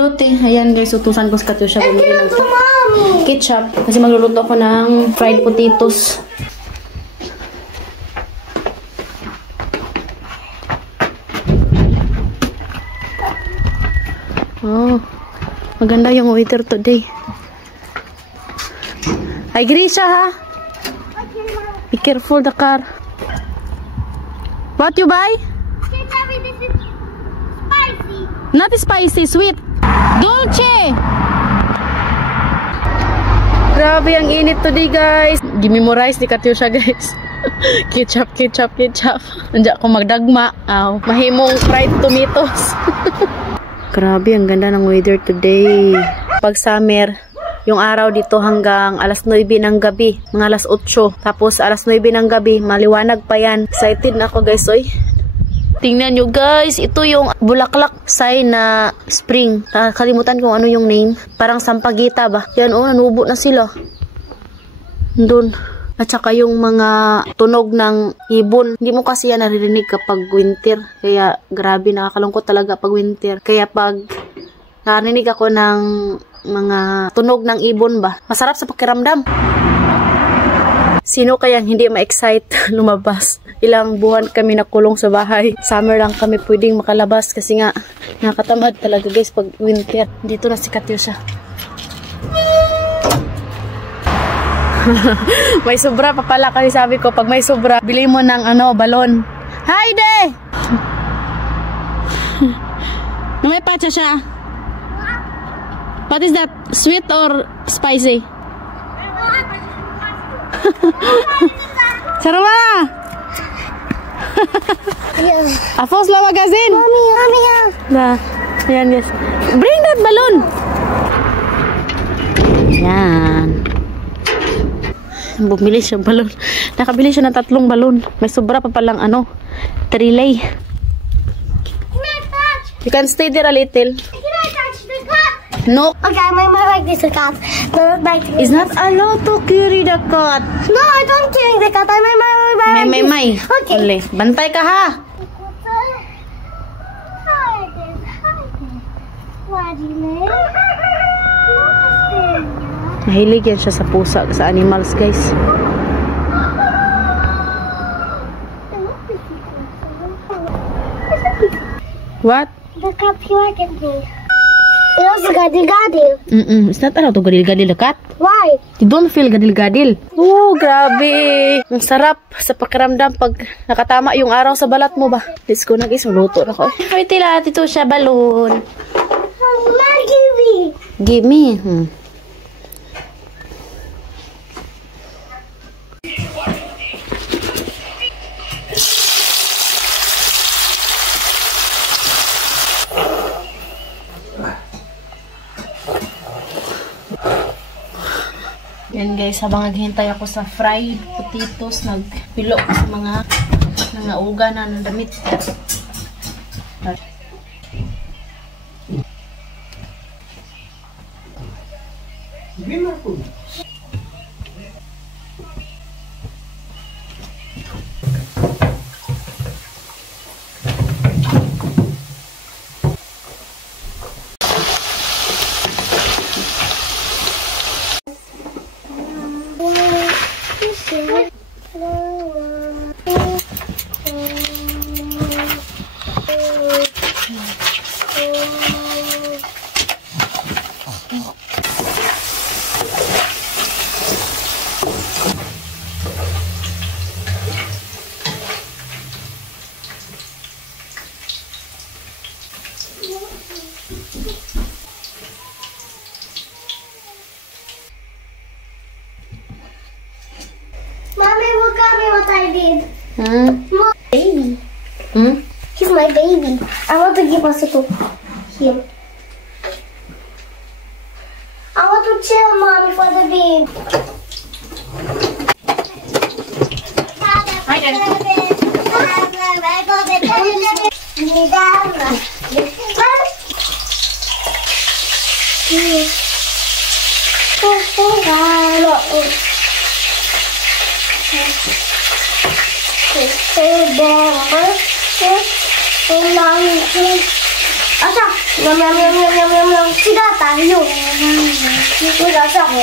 Ayan guys, utusan ko sa Katusha bumili ng ketchup kasi magluluto ako ng fried potatoes. Oh, maganda yung waiter today. Ay, Grisha ha? Be careful the car. What you buy? This is spicy. Not spicy, sweet. Dulce! Grabe ang init today guys. Gimemorize ni Katusha guys. Ketchup. Nandiyan ako magdagma. Mahimong fried tomatoes. Grabe, ang ganda ng weather today. Pag summer, yung araw dito hanggang alas 9 ng gabi. Mga alas 8. Tapos alas 9 ng gabi, maliwanag pa yan. Excited na ako guys, oy. Tingnan nyo guys, ito yung bulaklak sign na spring. Nakakalimutan kung ano yung name. Parang sampagita ba? Yan oh, nanubo na sila. Doon. At saka yung mga tunog ng ibon. Hindi mo kasi yan naririnig kapag winter. Kaya grabe, nakakalungkot talaga pag winter. Kaya pag narinig ako ng mga tunog ng ibon ba, masarap sa pakiramdam. Sino kayang hindi ma-excite lumabas? Ilang buwan kami nakulong sa bahay. Summer lang kami pwedeng makalabas kasi nga nakatamad talaga guys pag winter. Dito na si Katusha. May sobra pa pala kasi sabi ko pag may sobra, bili mo ng balon. Hayde! May patsa siya. What is that? Sweet or spicy? Sarwa! Afos la magazine. Mami. Nah, yan yes. Bring that balloon. Yan. Bumili siya balon. Nakabili siya ng 3 balon. May sobra pa palang 3 lay. You can stay there a little. No. Okay, my like this cat. No, like this. It's not allowed to carry the cat. No, I don't carry the cat. I my. May. Okay. Only. Bantay ka ha. Mahilig yan siya sa pusa, sa animals guys. What? The cat you like it. It was gadil-gadil. It's not allowed to gadil-gadil the cat. Why? You don't feel gadil-gadil. Oh, grabe. Ang sarap sa pakiramdam pag nakatama yung araw sa balat mo ba. Let's go na guys, maluto na ko. Ay, tila, ito siya balon. Mama, give me. Give me. Yan guys, habang naghihintay ako sa fried potatoes, nagpilo ko sa mga nangauga na ng damit. Mommy, look at me what I did. Hmm? Baby. He's my baby. I want to give us to him. I want to chill, Mommy, for the baby. Hi, Asa, yum yum yum yum yum yum yum. tayo. Wala ako.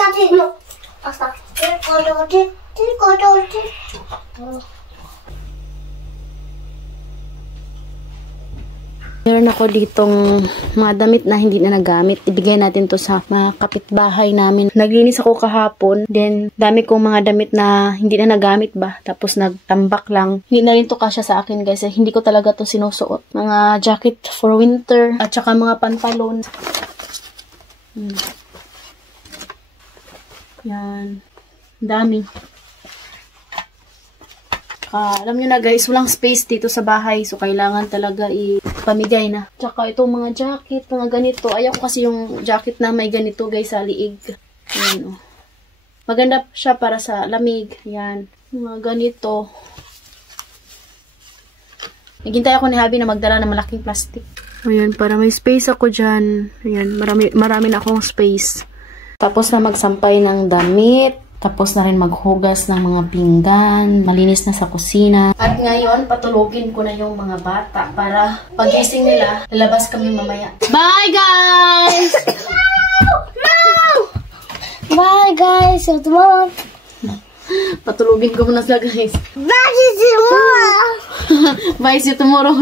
Kati, no. Asta. Meron ako ditong mga damit na hindi na nagamit. Ibigay natin to sa mga kapitbahay namin. Naglinis ako kahapon. Then, dami kong mga damit na hindi na nagamit ba. Tapos, nagtambak lang. Hindi na rin to kasya sa akin, guys. Hindi ko talaga to sinusuot. Mga jacket for winter. At saka mga pantalon. Yan. Dami. Alam nyo na guys, walang space dito sa bahay. So, kailangan talaga ipamigay na. Tsaka itong mga jacket, mga ganito. Ayaw ko kasi yung jacket na may ganito guys sa liig. Ayan, oh. Maganda siya para sa lamig. Ayan. Mga ganito. Naghintay ako ni Habi na magdala ng malaking plastic. Ayan, para may space ako dyan. Ayan, marami na akong space. Tapos na magsampay ng damit. Tapos na rin maghugas ng mga pinggan. Malinis na sa kusina. At ngayon, patulogin ko na yung mga bata para pagising nila, lalabas kami mamaya. Bye, guys! No! Bye, guys. See you tomorrow. Patulogin ko muna sila, guys. Bye, see you tomorrow. Bye, see you tomorrow.